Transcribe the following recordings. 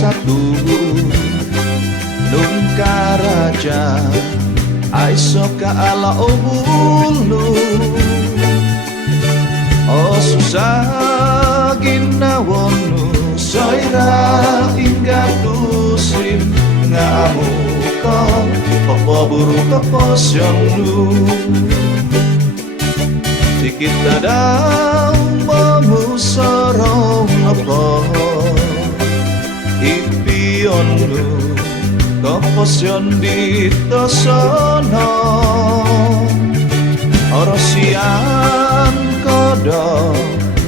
satu nung karaja aiso ka ala obulu o susah ginawonu soira hingga tusim ngamu ko popo buru keposyonu dikit dadau memusarong nopo ipionu keposyon ditosono orosian kodo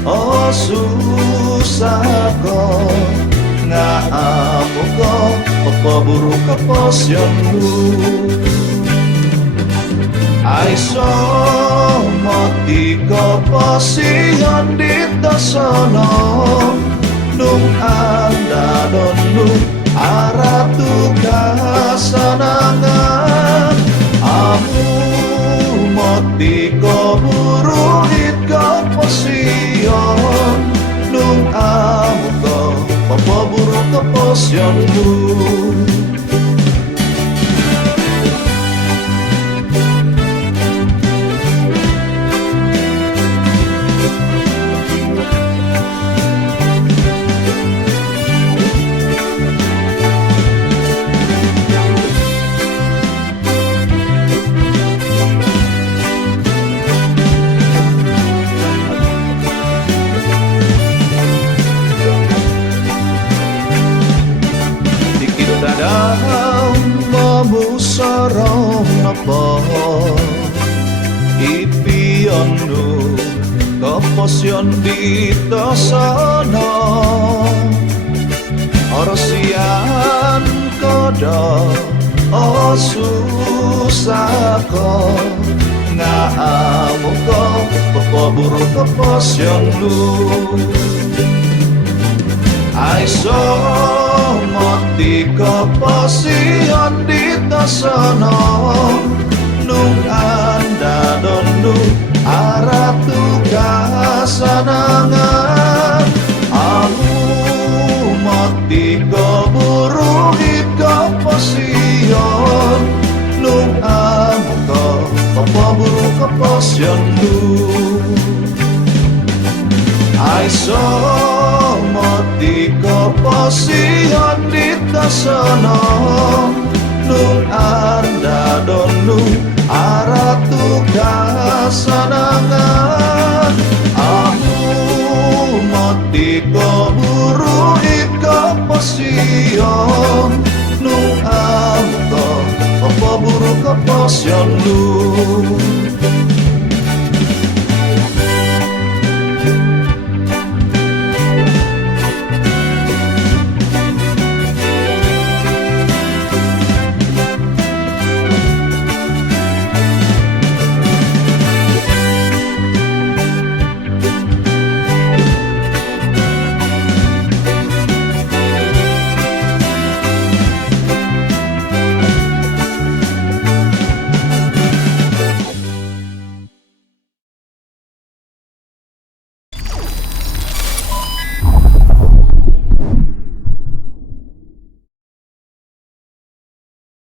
o susah ko ngamu ko popo buru keposyonu aiso moti keposyon ditosono nung anda donu aratu kasanangan amu moti keburu hit keposyon nung amu ko popo buru keposyonmu memusarong nopo ipionu keposyon ditosono orosian kodo o susah ko ngamu ko popo buru keposyonmu aiso moti keposyon ditosono nung anda donu aratu kasanangan aku moti keburu hit keposyon nung amu ko popo buru keposyonmu aiso moti keposyon ditosono nung anda donu aratu kasanangan aku moti keburu hit keposyon nung amu ko popo buru keposyonmu